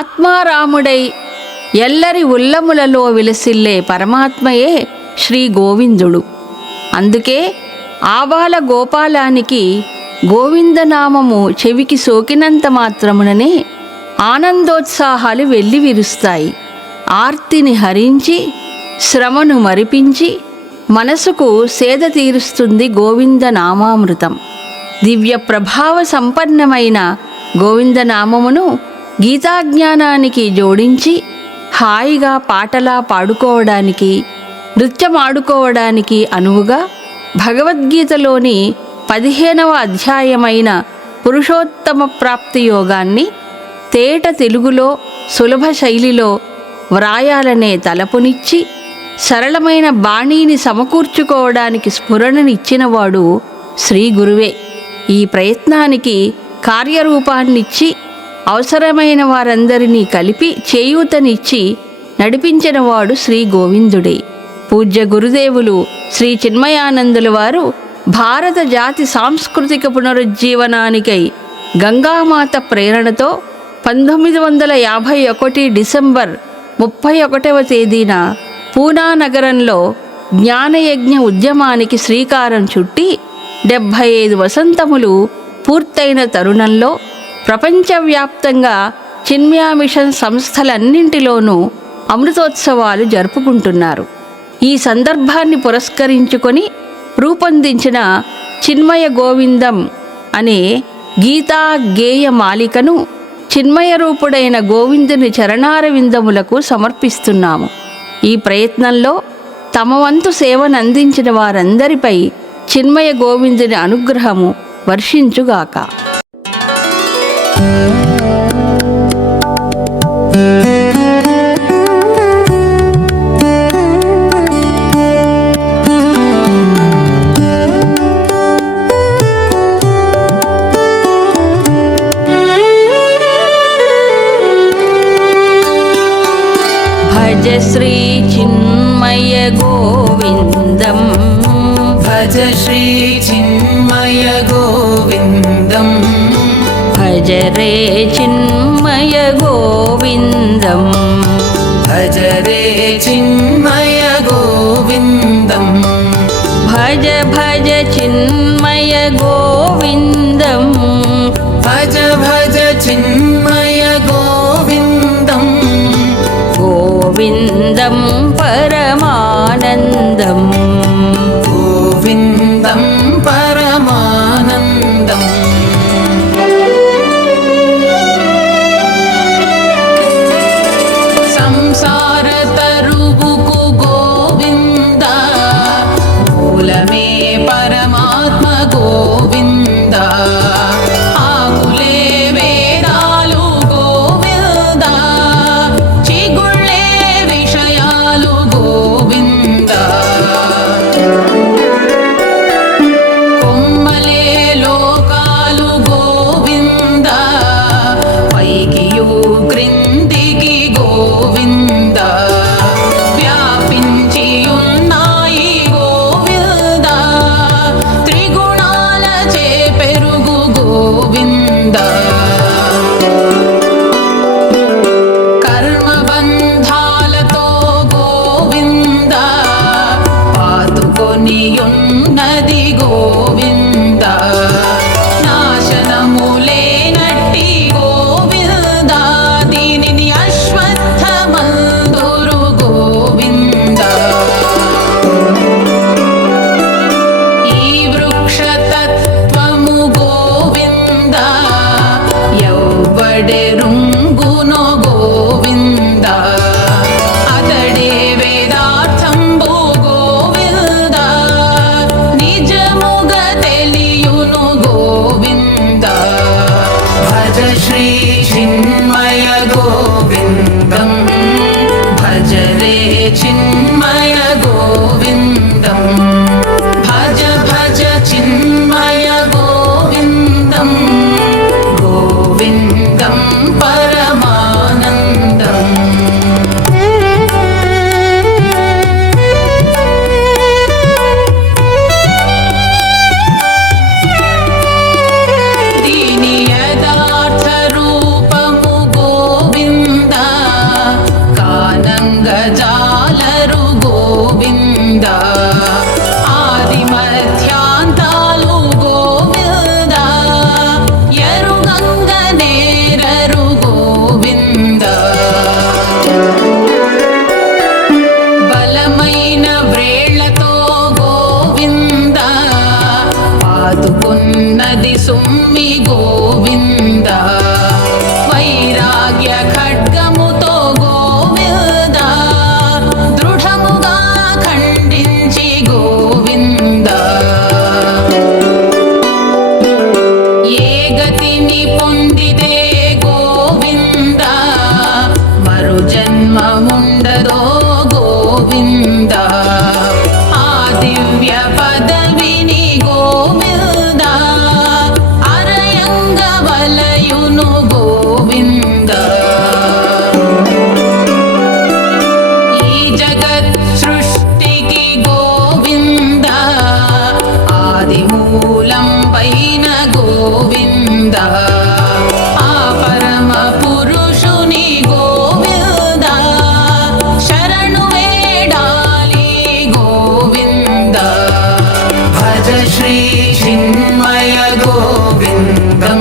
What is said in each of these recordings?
ఆత్మారాముడై ఎల్లరి ఉల్లములలో విలసిల్లే పరమాత్మయే శ్రీ గోవిందుడు. అందుకే ఆబాల గోపాలానికి గోవిందనామము చెవికి సోకినంత మాత్రముననే ఆనందోత్సాహాలు వెల్లివిరుస్తాయి. ఆర్తిని హరించి శ్రమను మరిపించి మనసుకు సేద తీరుస్తుంది గోవిందనామామృతం. దివ్య ప్రభావ సంపన్నమైన గోవిందనామమును గీతాజ్ఞానానికి జోడించి హాయిగా పాటలా పాడుకోవడానికి, నృత్యమాడుకోవడానికి అనువుగా భగవద్గీతలోని 15వ అధ్యాయమైన పురుషోత్తమ ప్రాప్తి యోగాన్ని తేట తెలుగులో సులభ శైలిలో వ్రాయాలనే తలపునిచ్చి సరళమైన బాణీని సమకూర్చుకోవడానికి స్ఫురణనిచ్చినవాడు శ్రీ గురువే. ఈ ప్రయత్నానికి కార్యరూపాన్నిచ్చి అవసరమైన వారందరినీ కలిపి చేయూతనిచ్చి నడిపించినవాడు శ్రీ గోవిందుడే. పూజ్య గురుదేవులు శ్రీ చిన్మయానందుల వారు భారత జాతి సాంస్కృతిక పునరుజ్జీవనానికై గంగామాత ప్రేరణతో 1951 డిసెంబర్ 31వ తేదీన పూనా నగరంలో జ్ఞానయజ్ఞ ఉద్యమానికి శ్రీకారం చుట్టి 75 వసంతములు పూర్తయిన తరుణంలో ప్రపంచవ్యాప్తంగా చిన్మయ మిషన్ సంస్థలన్నింటిలోనూ అమృతోత్సవాలు జరుపుకుంటున్నారు. ఈ సందర్భాన్ని పురస్కరించుకొని రూపొందించిన చిన్మయ గోవిందం అనే గీతా గేయ మాలికను చిన్మయ రూపుడైన గోవిందుని చరణారవిందములకు సమర్పిస్తున్నాము. ఈ ప్రయత్నంలో తమ వంతు సేవనందించిన వారందరిపై చిన్మయ గోవిందుని అనుగ్రహము వర్షించుగాక. భజ శ్రీ చిన్మయ గోవిందం, భజ శ్రీ చిన్మయ గోవిందం, భజ రే చిన్మయ గోవిందం, భజ రే చిన్మయ గోవిందం, భజ భజ చిన్మయ గోవిందం, భజ భజ చిన్మయ గోవిందం, గోవిందం పరమానందం, గోవిందం పరమానందం. సంసార తరువుకు గోవింద, మూలమే పరమాత్మ గోవింద, ఆకులే వేదాలు గోవింద, చిగుళ్ళే విషయాలు గోవింద. ఉన్నది సుమ్మి గోవింద వైరాగ్య ఖడ్గముతో గోవింద దృఢముగా ఖండించి గోవింద ఏ గతిని పొందితే గోవింద మరు జన్మముండదో గోవింద ఆ దివ్య పదవిని గోవింద అరయంగ వలయును గోవింద ఈ జగత్ సృష్టికి గోవింద ఆది మూలం పైన గోవింద ఆ పరమ పురుషుని గోవింద శరణు వేడాలి గోవింద భజ శ్రీ చిన్మయ గోవిందం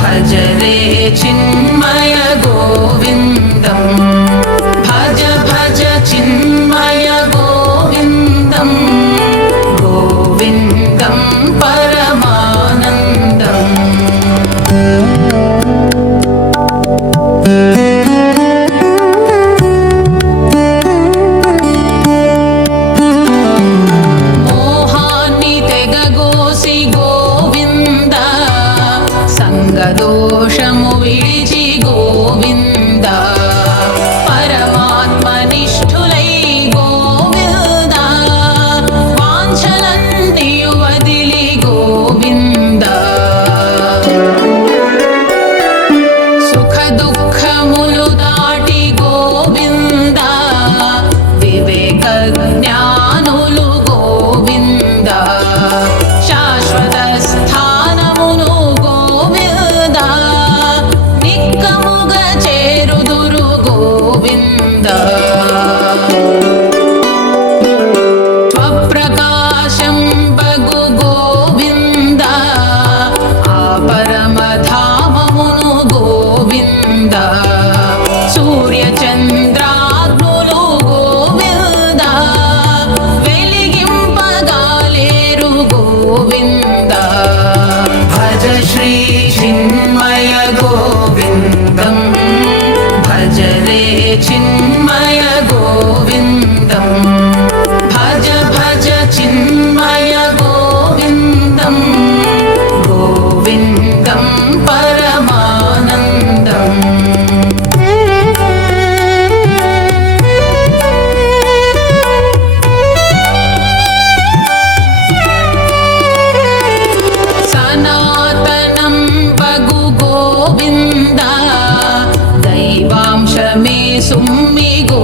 భజ రే చిన్మయ గోవిందం భజ భజ చిన్మయ గోవిందం గోవిందం పరమానందం మోహాన్ని తెగగోసి గోవింద సంగదోషము విడిచి గోవింద పరమాత్మ నిష్ఠులై గోవింద వాంఛలన్నీ వదిలి గోవింద సుఖ దుఃఖములు దాటి గోవింద వివేక జ్ఞానులు గోవింద శాశ్వత స్థానమును గోవింద నిక్కముగ చేరుదురు గోవింద స్వప్రకాశం బగు గోవింద ఆ పరమధామమును గోవింద సూర్య చంద్రాగ్నులు గోవింద వెలిగింపగాలేరు గోవింద భజ శ్రీ చిన్మయ గోవిందం భజ రే చిన్మయ గోవిందం భజ భజ చిన్మయ గోవిందం గోవిందం పరమానందం సనాతనం బగు గోవింద దైవాంశమే సుమ్మి గో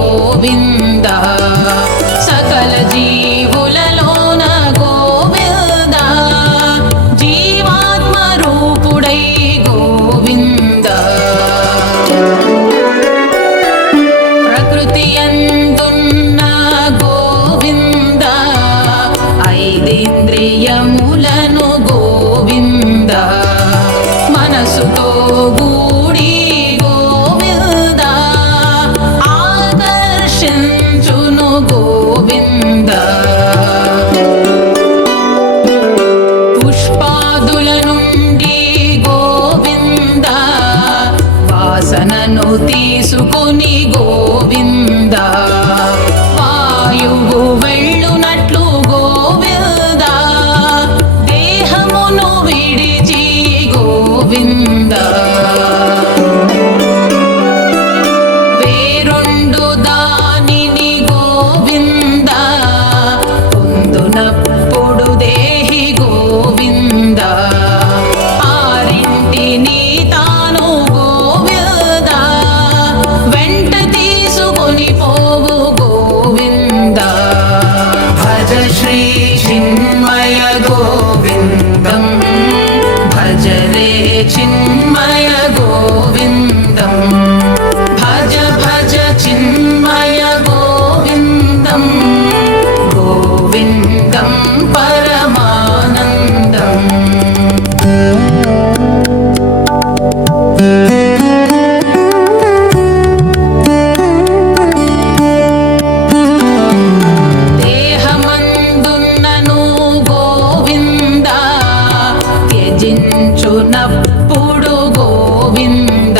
పూజించునప్పుడు గోవింద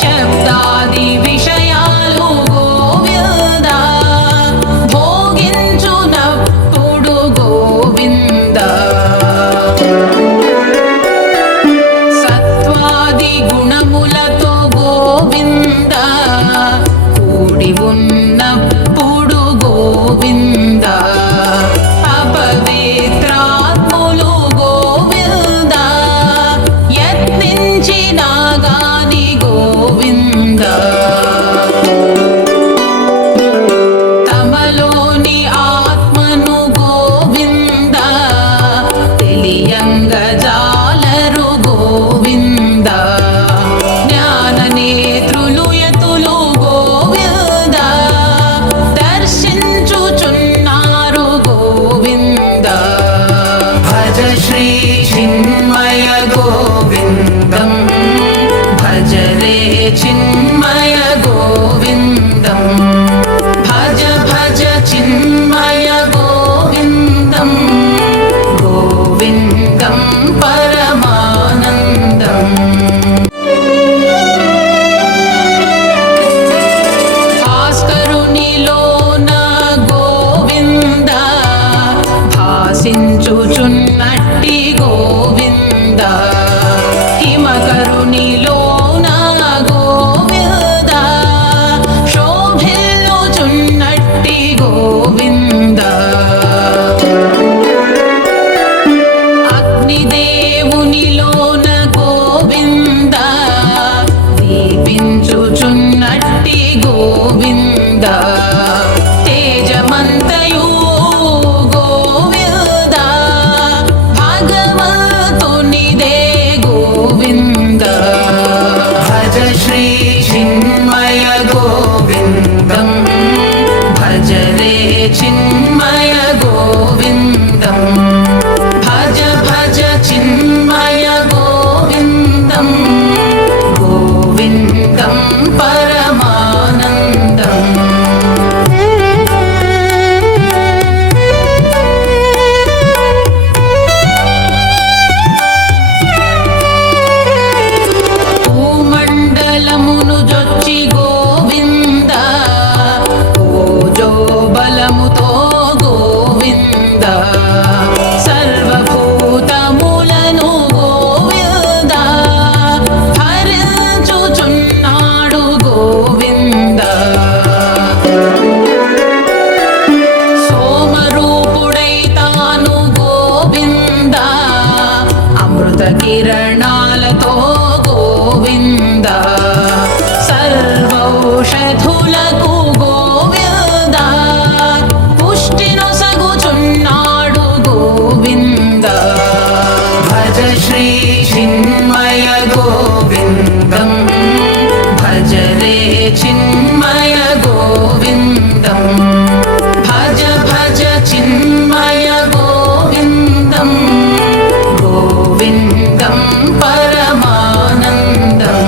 శబ్దాది విషయాలు గోవింద భోగించునప్పుడు గోవింద సత్వాది గుణములతో గోవింద కూడి ఉన్నప్పుడు గోవింద అపవిత్రాత్ములు గోవింద యత్నించినా గాని గోవింద తమలోని ఆత్మను గోవింద తెలియంగ జాలరు గోవింద జ్ఞాననేత్రులు యతులు గోవింద దర్శించుచున్నారు గోవింద భజ శ్రీ చిన్మయ గోవిందం భజ రే చిన్మయ గోవిందం భజ భజ చిన్మయ గోవిందం గోవిందం పరమానందం భాస్కరునిలోన గోవింద భాసించుచున్నట్టి గోవింద హిమకరునిలోన గోవింద శోభిల్లుచున్నట్టి గోవింద అగ్నిదేవునిలోన గోవింద దీపించుచున్నట్టి గోవింద తేజమంతయు గోవింద భగవంతునిదే గోవింద భజ శ్రీ చిన్మయ గోవిందం భజ రే చిన్మయ గోవిందం భజ భజ చిన్మయ గోవిందం గోవిందం పరమానందం భూమండలమును జొచ్చి గోవింద ఓజో బలముతో గోవింద సర్వభూతములను గోవింద హరించుచున్నాడు గోవింద సోమరూపుడై తాను గోవింద అమృత కిరణాలతో గోవింద సర్వౌషధులకు గోవింద పుష్టినొసగుచున్నాడు గోవింద భజ శ్రీ చిన్మయ గోవిందం భజ రే చిన్మయ గోవిందం భజ భజ చిన్మయ గోవిందం గోవిందం పరమానందం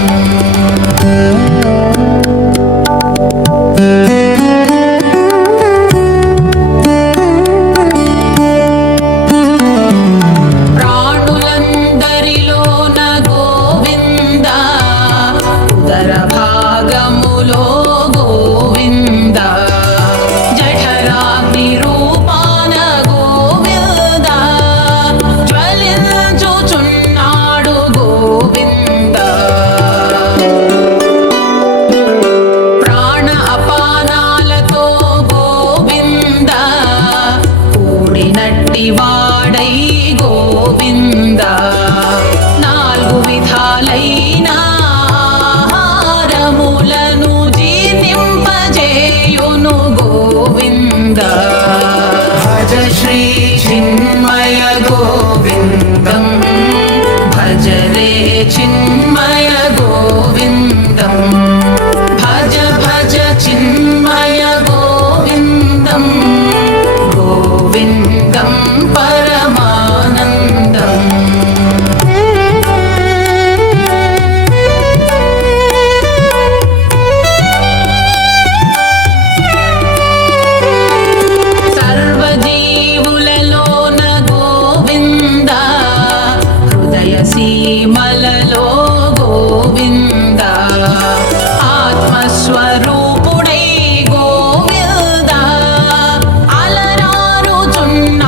ప్రాణులందరిలోన గోవింద ఉదర భాగములో సీమలలో గోవింద ఆత్మస్వరూపుడై గోవింద అలరారుచున్నాడు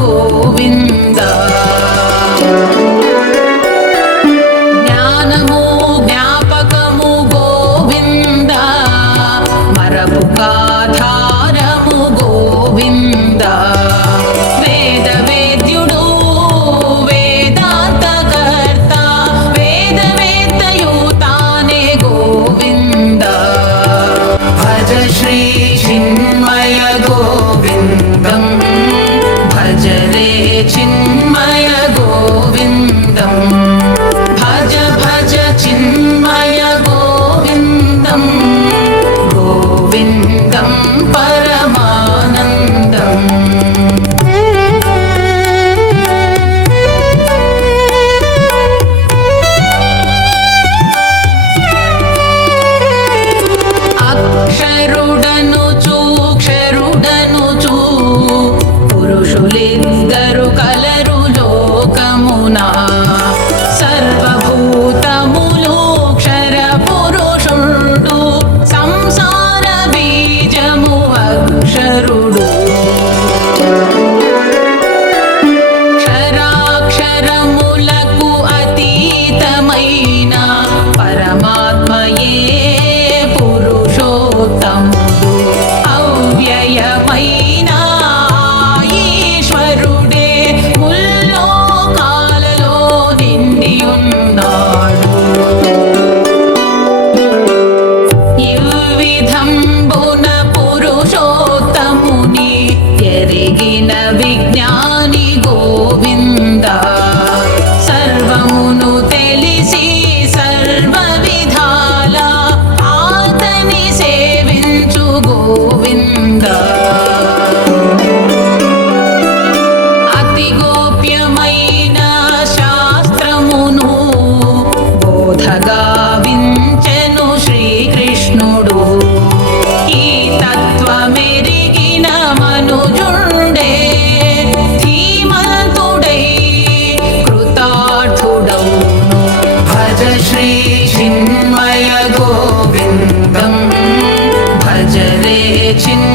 గోవింద జ్ఞానము జ్ఞాపకము గోవింద మరపు కాధారము గోవింద వేద వేద్యుడు వేదాంతకర్త వేద వేత్తయుతానే గోవింద భజ శ్రీ చిన్మయ గోవిందం భజ రే చిన్మయ గోవిందం భజ భజ చిన్మయ గోవిందం గోవిందం పరమానందం అక్షరుడనుచు క్షరుడనుచు పురుషులిద్దరు కలరు లోకమునా సర్వభూతములు క్షర పురుషుడు సంసార బీజము అక్షరుడు క్షరాక్షరములకు అతీతమైన పరమాత్మయే పురుషోత్తముడు అవ్యయమైన ఈశ్వరుడే ముల్లోకాలలో నిండియున్నాడు విధంబున పురుషోత్తముని ఎరిగిన విజ్ఞాని గోవింద సర్వమును తెలిసి సర్వ విధాల ఆతని సేవించు గోవింద అతి గోప్యమైన శాస్త్రమును బోధగా వించెను శ్రీకృష్ణుడు ఈ తత్వమెరిగిన మనుజుండే ధీమంతుడై కృతార్థుడౌను భజ శ్రీ చిన్మయ గోవిందం భజ రే చిన్మయ